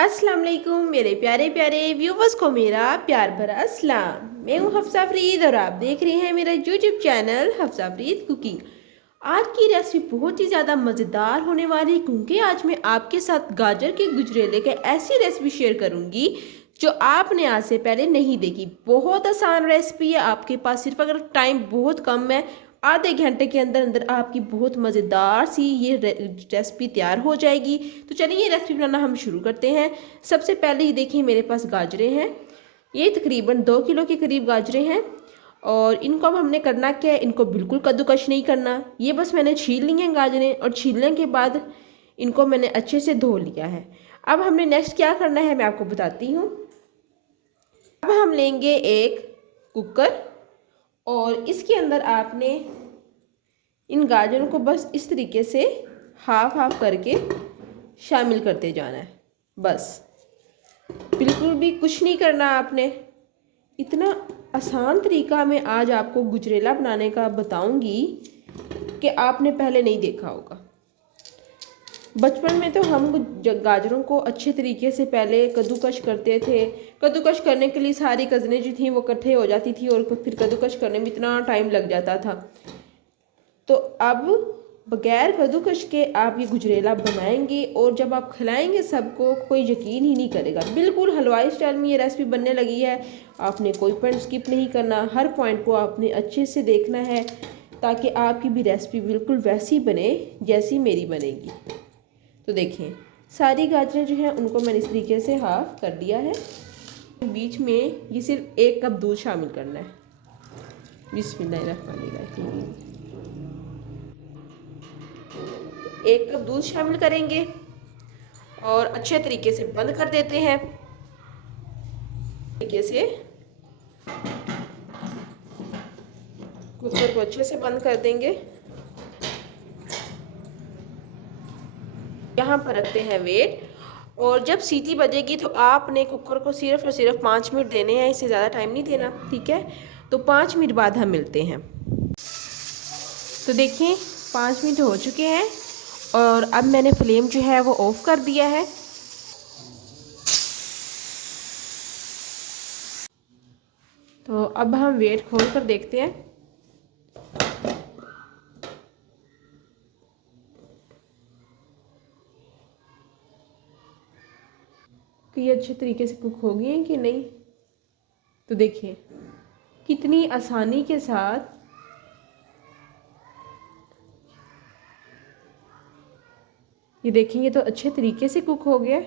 अस्सलाम वालेकुम मेरे प्यारे प्यारे व्यूवर्स को मेरा प्यार भरा अस्सलाम। मैं हूँ हफ्सा फरीद और आप देख रहे हैं मेरा YouTube channel Hafsa Farid cooking. आज की रेसिपी बहुत ही ज़्यादा मज़ेदार होने वाली है क्योंकि आज मैं आपके साथ गाजर के गुजरेले के ऐसी रेसिपी शेयर करूँगी जो आपने आज से पहले नहीं देखी। बहुत आसान रेसिपी है, आपके पास सिर्फ अगर टाइम बहुत कम है, आधे घंटे के अंदर अंदर आपकी बहुत मज़ेदार सी ये रेसिपी तैयार हो जाएगी। तो चलिए ये रेसिपी बनाना हम शुरू करते हैं। सबसे पहले ये देखिए मेरे पास गाजरें हैं, ये तकरीबन 2 किलो के करीब गाजरें हैं। और इनको अब हमने करना क्या है, इनको बिल्कुल कद्दूकश नहीं करना, ये बस मैंने छील ली हैं गाजरें और छीलने के बाद इनको मैंने अच्छे से धो लिया है। अब हमने नेक्स्ट क्या करना है मैं आपको बताती हूँ। अब हम लेंगे एक कुकर और इसके अंदर आपने इन गाजरों को बस इस तरीके से हाफ हाफ करके शामिल करते जाना है। बस बिल्कुल भी कुछ नहीं करना आपने। इतना आसान तरीका मैं आज आपको गुजरेला बनाने का बताऊंगी कि आपने पहले नहीं देखा होगा। बचपन में तो हम गाजरों को अच्छे तरीके से पहले कद्दूकश करते थे। कद्दूकश करने के लिए सारी कज़नें जो थी वो इकट्ठे हो जाती थी और फिर कद्दूकश करने में इतना टाइम लग जाता था। तो अब बगैर कद्दूकश के आप ये गुजरेला बनाएंगे और जब आप खिलाएंगे सबको कोई यकीन ही नहीं करेगा। बिल्कुल हलवाई स्टाइल में ये रेसिपी बनने लगी है। आपने कोई पॉइंट स्किप नहीं करना, हर पॉइंट को आपने अच्छे से देखना है ताकि आपकी भी रेसिपी बिल्कुल वैसी बने जैसी मेरी बनेगी। तो देखें सारी गाजरें जो हैं उनको मैंने इस तरीके से हाफ कर दिया है। बीच में ये सिर्फ 1 कप दूध शामिल करना है। बिस्मिल्लाहिर्रहमानिर्रहीम। 1 कप दूध शामिल करेंगे और अच्छे तरीके से बंद कर देते हैं। तरीके से कुकर को अच्छे से बंद कर देंगे। यहाँ पर रखते हैं वेट और जब सीटी बजेगी तो आपने कुकर को सिर्फ और सिर्फ 5 मिनट देने हैं, इससे ज़्यादा टाइम नहीं देना, ठीक है। तो 5 मिनट बाद हम मिलते हैं। तो देखिए 5 मिनट हो चुके हैं और अब मैंने फ्लेम जो है वो ऑफ कर दिया है। तो अब हम वेट खोल कर देखते हैं। कि ये अच्छे तरीके से कुक हो गई हैं कि नहीं। तो देखिए कितनी आसानी के साथ ये देखेंगे तो अच्छे तरीके से कुक हो गया।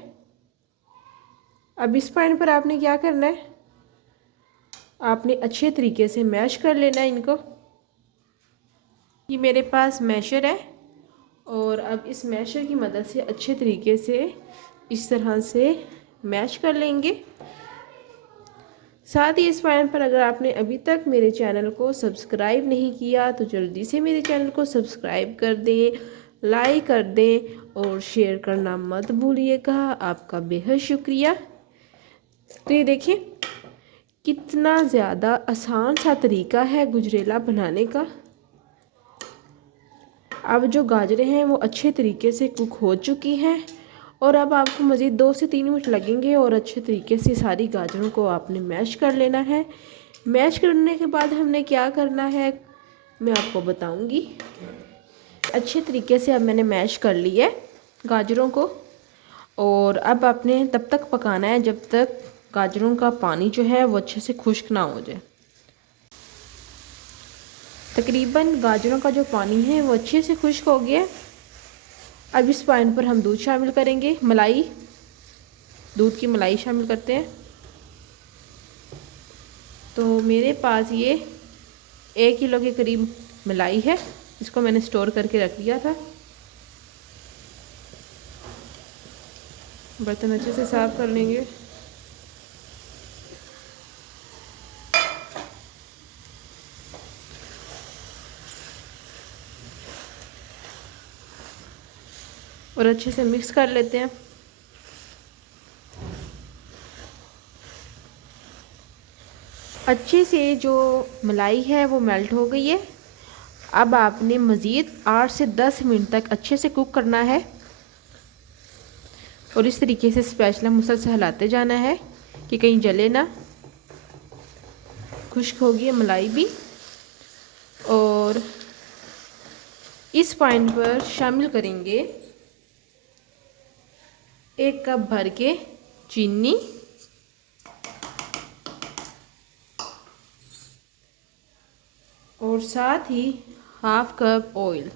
अब इस पॉइंट पर आपने क्या करना है, आपने अच्छे तरीके से मैश कर लेना है इनको। ये मेरे पास मैशर है और अब इस मैशर की मदद से अच्छे तरीके से इस तरह से मैश कर लेंगे। साथ ही इस पॉइंट पर अगर आपने अभी तक मेरे चैनल को सब्सक्राइब नहीं किया तो जल्दी से मेरे चैनल को सब्सक्राइब कर दें, लाइक कर दें और शेयर करना मत भूलिएगा। आपका बेहद शुक्रिया। तो ये देखिए कितना ज़्यादा आसान सा तरीका है गुजरेला बनाने का। अब जो गाजरें हैं वो अच्छे तरीके से कुक हो चुकी हैं और अब आपको मज़ीद 2 से 3 मिनट लगेंगे और अच्छे तरीके से सारी गाजरों को आपने मैश कर लेना है। मैश करने के बाद हमने क्या करना है मैं आपको बताऊंगी। अच्छे तरीके से अब मैंने मैश कर लिया है गाजरों को और अब आपने तब तक पकाना है जब तक गाजरों का पानी जो है वो अच्छे से खुश्क ना हो जाए। तकरीबन गाजरों का जो पानी है वो अच्छे से खुश्क हो गया। अब इस पॉइंट पर हम दूध शामिल करेंगे, मलाई, दूध की मलाई शामिल करते हैं। तो मेरे पास ये 1 किलो के करीब मलाई है, इसको मैंने स्टोर करके रख लिया था। बर्तन अच्छे से साफ कर लेंगे। और अच्छे से मिक्स कर लेते हैं। अच्छे से जो मलाई है वो मेल्ट हो गई है। अब आपने मज़ीद 8 से 10 मिनट तक अच्छे से कुक करना है। और इस तरीके से स्पैचुला मुसलसल हिलाते जाना है कि कहीं जले ना। खुश्क होगी मलाई भी। और इस पॉइंट पर शामिल करेंगे 1 कप भर के चीनी और साथ ही ½ कप ऑयल।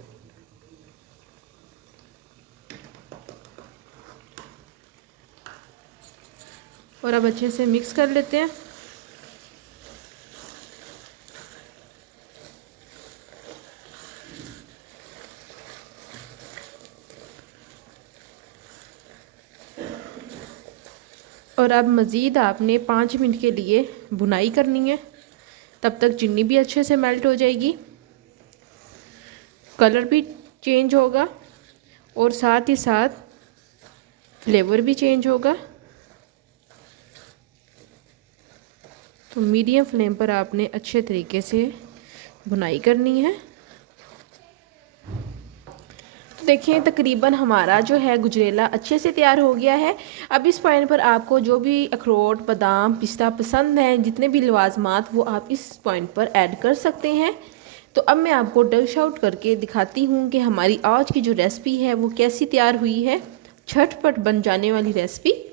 और अब अच्छे से मिक्स कर लेते हैं। और अब मज़ीद आपने 5 मिनट के लिए भुनाई करनी है। तब तक चीनी भी अच्छे से मेल्ट हो जाएगी, कलर भी चेंज होगा और साथ ही साथ फ्लेवर भी चेंज होगा। तो मीडियम फ्लेम पर आपने अच्छे तरीके से भुनाई करनी है। तो देखिए तकरीबन हमारा जो है गुजरेला अच्छे से तैयार हो गया है। अब इस पॉइंट पर आपको जो भी अखरोट, बादाम, पिस्ता पसंद हैं, जितने भी लवाजमात, वो आप इस पॉइंट पर ऐड कर सकते हैं। तो अब मैं आपको डिश आउट करके दिखाती हूँ कि हमारी आज की जो रेसिपी है वो कैसी तैयार हुई है। झटपट बन जाने वाली रेसिपी।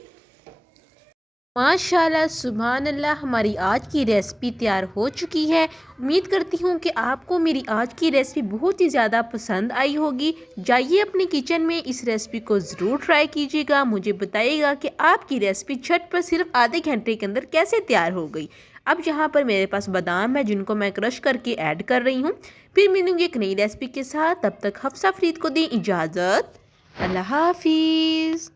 माशाल्लाह सुभान अल्लाह, हमारी आज की रेसिपी तैयार हो चुकी है। उम्मीद करती हूँ कि आपको मेरी आज की रेसिपी बहुत ही ज़्यादा पसंद आई होगी। जाइए अपने किचन में इस रेसिपी को ज़रूर ट्राई कीजिएगा। मुझे बताइएगा कि आपकी रेसिपी झटपट सिर्फ आधे घंटे के अंदर कैसे तैयार हो गई। अब यहाँ पर मेरे पास बादाम है जिनको मैं क्रश करके ऐड कर रही हूँ। फिर मिलूँगी एक नई रेसिपी के साथ। तब तक हफ्सा फरीद को दी इजाज़त। अल्लाह हाफिज़।